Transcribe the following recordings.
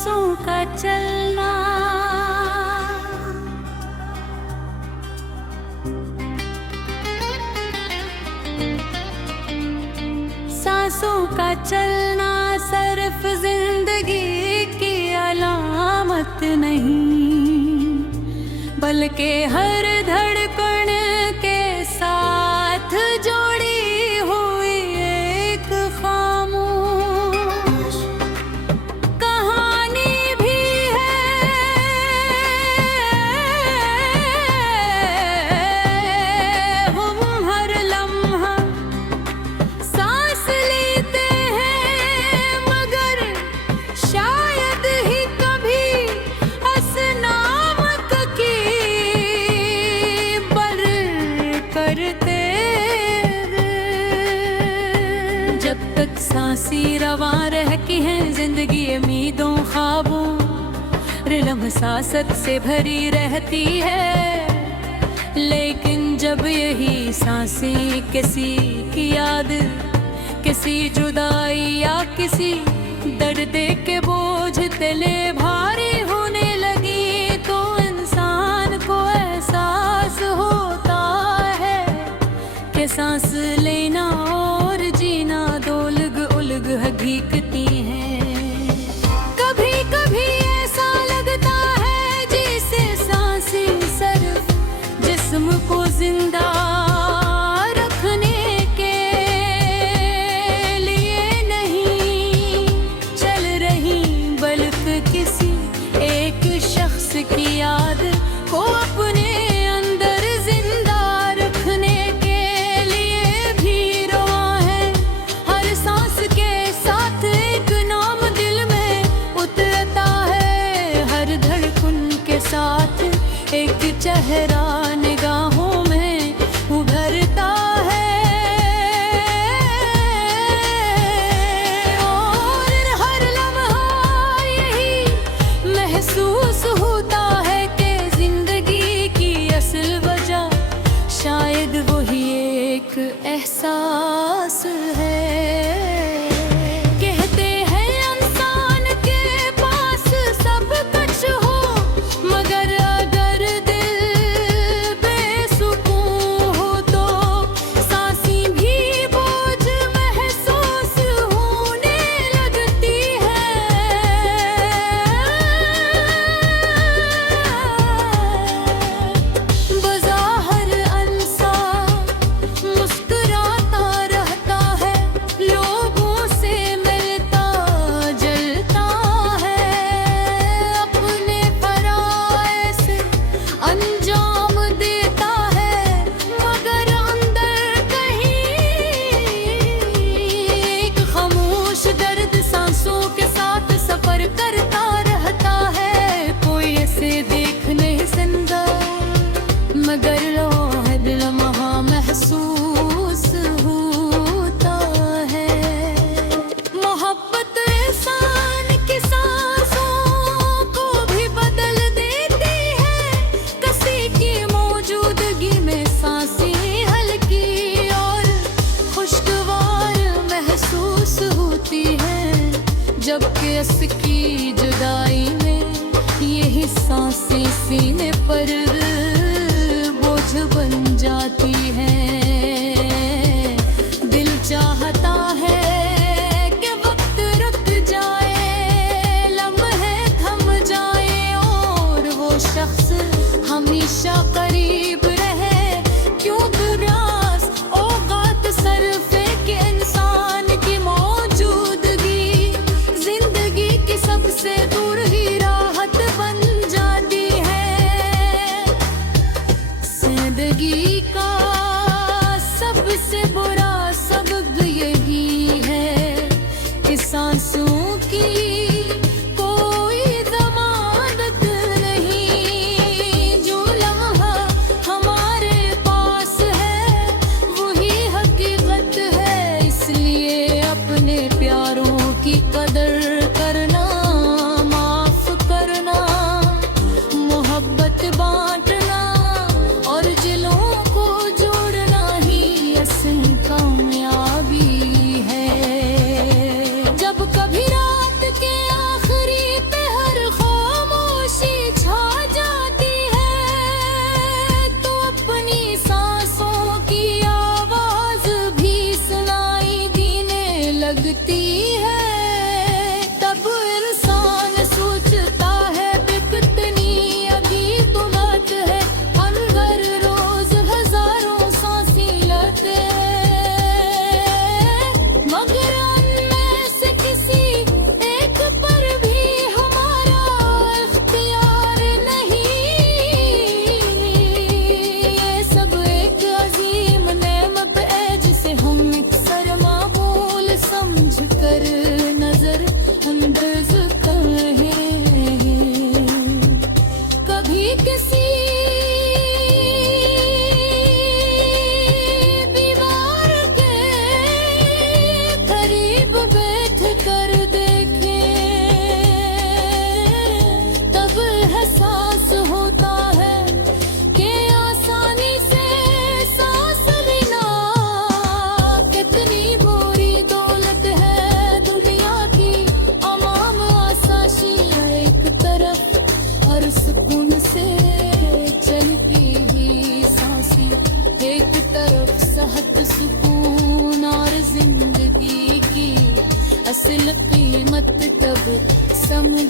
सांसों का चलना, सांसों का चलना सिर्फ जिंदगी की अलामत नहीं, बल्कि हर धड़कन के साथ जोड़ी हुई एक खामोश कहानी भी है। हम हर लम्हा सांस लेते हैं, मगर शायद ही कभी हंस नामक की बर करते। जब तक सांसी रवां रहती हैं जिंदगी उम्मीदों ख्वाबों लम्हात से भरी रहती है, लेकिन जब यही सांसें किसी की याद, किसी जुदाई या किसी दर्द के बोझ तले भारी होने लगी, तो इंसान को एहसास होता है कि सांस लेना और जीना दो अलग उलग हकीकती हैं। कभी कभी ऐसा लगता है जैसे सांसें सिर्फ जिस्म को जिंदा रखने के लिए नहीं चल रही, बल्कि किसी एक शख्स की याद को अपने अंदर जिंदा रखने के लिए भी रवा है। हर सांस के साथ एक नाम दिल में उतरता है, हर धड़कन के साथ एक चेहरा निगाहों में उभरता है, और हर लम्हा यही महसूस होता है कि जिंदगी की असल वजह शायद वही एक एहसास है। कहते हैं इंसान के पास सब कुछ हो, मगर अगर दिल बेसुकून हो तो सांसें भी बोझ महसूस होने लगती है। बज़ाहिर इंसान मुस्कुराता रहता है, लोगों से मिलता जलता है, अपने फराए से अंजाम देता है, मगर अंदर कहीं एक खामोश दर्द सांसों के साथ सफर करता रहता है। कोई ऐसे देख नहीं सकता, मगर हर लम्हा महसूस होता है। मोहब्बत इंसान की सांसों को भी बदल देती है, किसी की मौजूदगी में सांसें हल्की और खुशगवार महसूस होती हैं, जबकि इसकी जुदाई में यही सांसें सीने पर बोझ बन जाती हैं। दिल चाहता है कि वक्त रुक जाए, लम्हे थम जाए और वो शख्स हमेशा करीब रहे, क्यों दुरास औकात सरफे के इंसान की मौजूदगी जिंदगी की सबसे दूर ही राहत बन जाती है। जिंदगी का सबसे बुरा सबक यही है कि सांसों की कोई जमानत नहीं, जो लम्हा हमारे पास है वही हकीकत है, इसलिए अपने प्यारों की कदर करना, माफ करना, मोहब्बत बांटना और दिलों को जोड़ना ही असल कामयाबी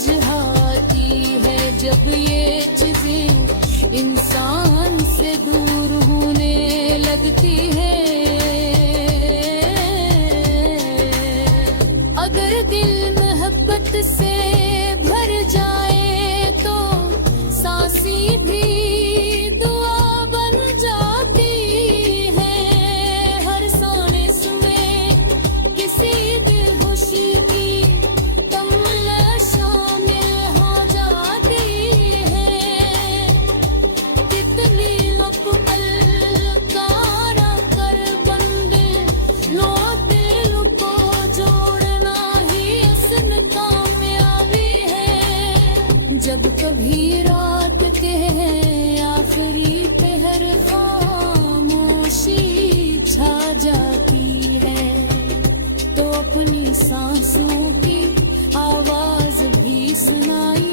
मुरझाती है जब ये चीजें इंसान से दूर होने लगती है। अगर दिल मोहब्बत से भर जाए तो सांसें भी दुआ बन जाती है। हर सांस में किसी बेहोश की तमन्ना शामिल हो जाती है। कितनी लपकल कारा कर बंदे लो दिल को जोड़ना ही असल कामयाबी है। जब कभी रात के आखिरी पहर खामोशी छा जाती है तो अपनी सांसों की आवाज भी सुनाई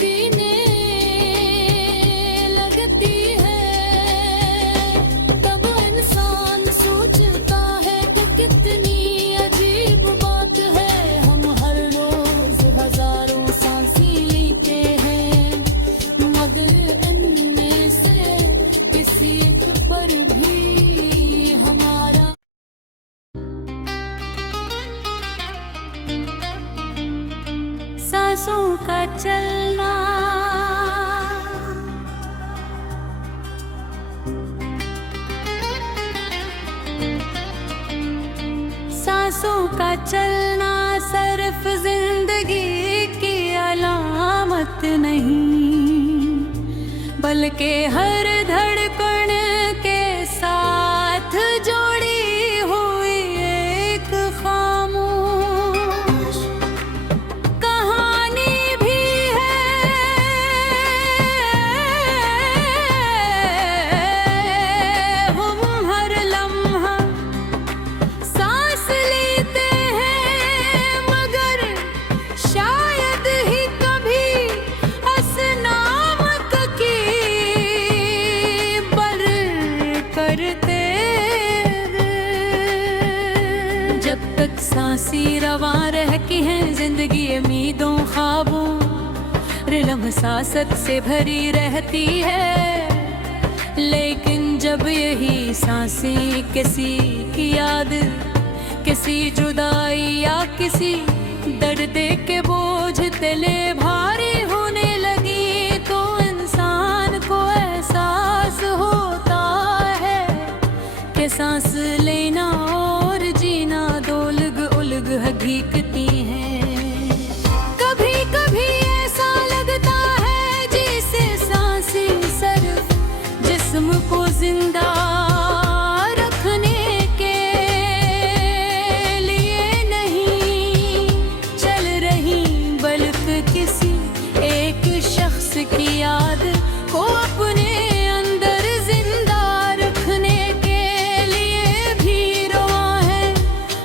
देने लगती है। तब इंसान सोचता है कि कितनी अजीब बात है, हम हर रोज हजारों सांसें लेते हैं मगर इनमें से किसी एक पर भी हमारा सांसों का चलना। सांसों का चलना सिर्फ जिंदगी की अलामत नहीं, बल्कि हर धड़कन के साथ जोड़ी हुई एक खामोश कहानी भी है। हम हर लम्हा सांस लेते हैं मगर शायद ही कभी हंस नामक की बर करते। जब तक सांसें रवां रहती हैं जिंदगी उम्मीदों ख्वाबों लम्हात से भरी रहती है। लेकिन जब यही सांसें किसी की याद, किसी जुदाई या किसी दर्द के बोझ तले भारी होने लगी तो इंसान को एहसास होता है कि सांस लेना और जीना दो अलग उलग हकीकती हैं। कभी कभी ऐसा लगता है जैसे सांसें सिर्फ जिस्म को जिंदा रखने के लिए नहीं चल रही, बल्कि किसी एक शख्स की याद को अपने अंदर जिंदा रखने के लिए भी रवा है।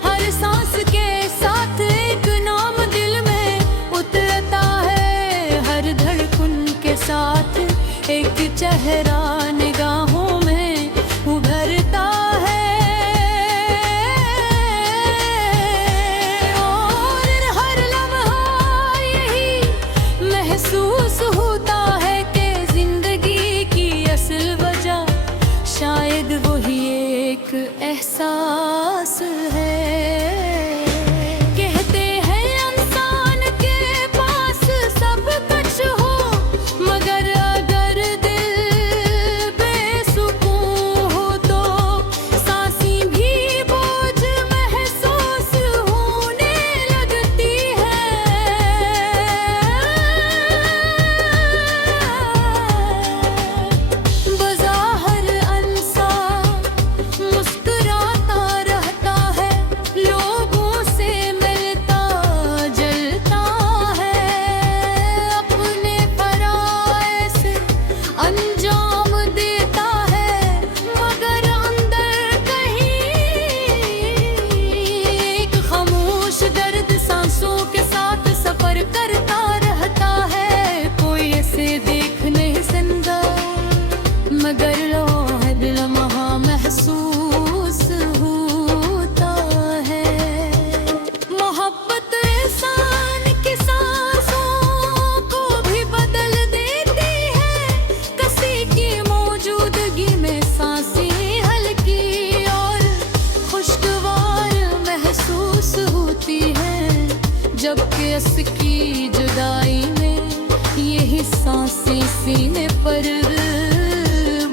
हर सांस के साथ एक नाम दिल में उतरता है, हर धड़कन के साथ एक चेहरा निगाहों में उभरता है। और हर लम्हा यही महसूस होता है कि जिंदगी की असल वजह शायद वही एक एहसास है। कहते हैं इंसान के पास सब कुछ हो मगर अगर दिल बेसुकून हो तो सांसें भी बोझ महसूस होने लगती है। बज़ाहिर इंसान मुस्कुराता रहता है जबकि असकी जुदाई में यही सांसें सीने पर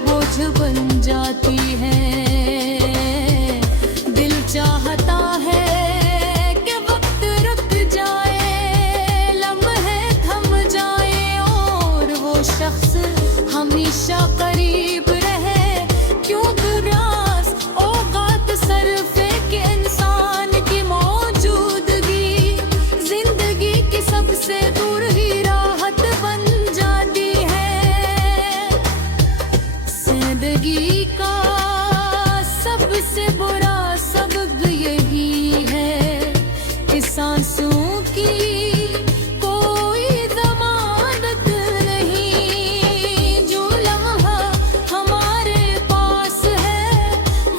बोझ बन जाती हैं। दिल चाहता है कि वक्त रुक जाए, लम्हे थम जाए और वो शख्स हमेशा करीब रहे। क्यों दुरास औकात सरफे के इंसान की मौजूदगी जिंदगी की सबसे दूर ही राहत बन जाती है। जिंदगी का सबसे बुरा सबक यही है कि सांसों की कोई जमानत नहीं। जो लम्हा हमारे पास है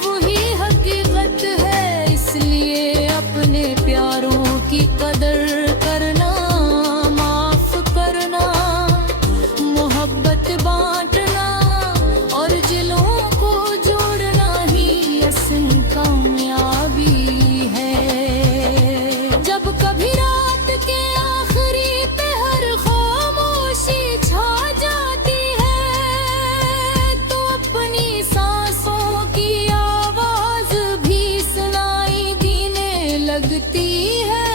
वही हकीकत है, इसलिए अपने प्यारों की कदर करना, माफ करना, मोहब्बत बांटना और दिलों को जोड़ना ही असल कामयाबी है। जब कभी रात के आखिरी पहर खामोशी छा जाती है तो अपनी सांसों की आवाज भी सुनाई देने लगती है।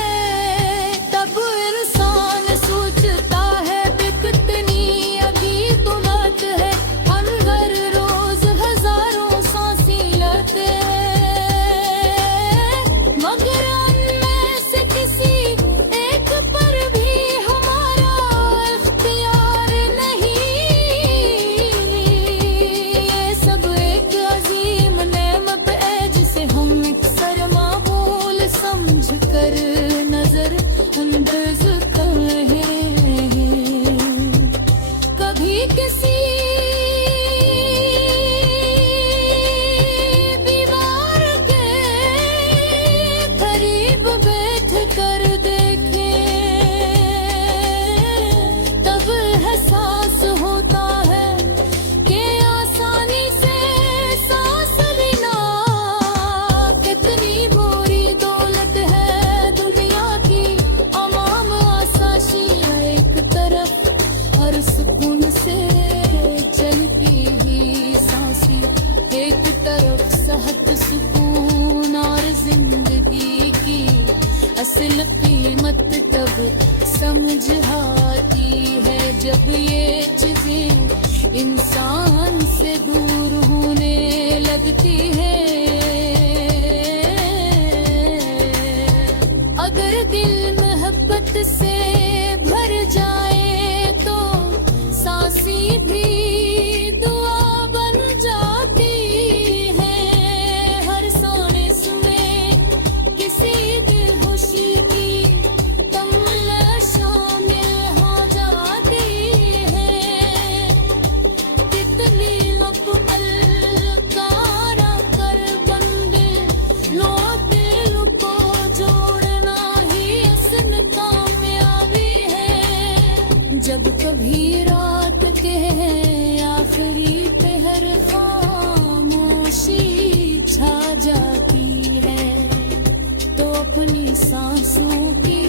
तब इंसान सोचता है कि कितनी अभी तो बात है, हम हर रोज हजारों सांसें लेते हैं, मगर उनमें से किसी एक पर भी हमारा इख्तियार नहीं। ये सब एक अजीम नेमत है जिसे हम अक्सर मामूल समझ कर नजर अंदाज करते हैं। कभी किसी दीवार के करीब बैठ कर देखें, तब एहसास होता है कि आसानी से सांस लेना कितनी बुरी दौलत है। दुनिया की अमाम आसाशी एक तरफ और सुकून से चलती ही सांसें एक तरफ, सेहत सुकून और जिंदगी की असल कीमत तब समझ आती है जब ये चीजें इंसान से दूर होने लगती है। अगर दिल मोहब्बत से भर जाए तो सांसें भी दुआ बन जाती है। हर सोने सुने किसी बेहोशी की तमन्ना शामिल हो जाती है। कितनी लब अलकारा कर बंदे लो दिल को जोड़ना ही असल कामयाबी है। जब कभी रात के आखिरी पहर खामोशी छा जाती है तो अपनी सांसों की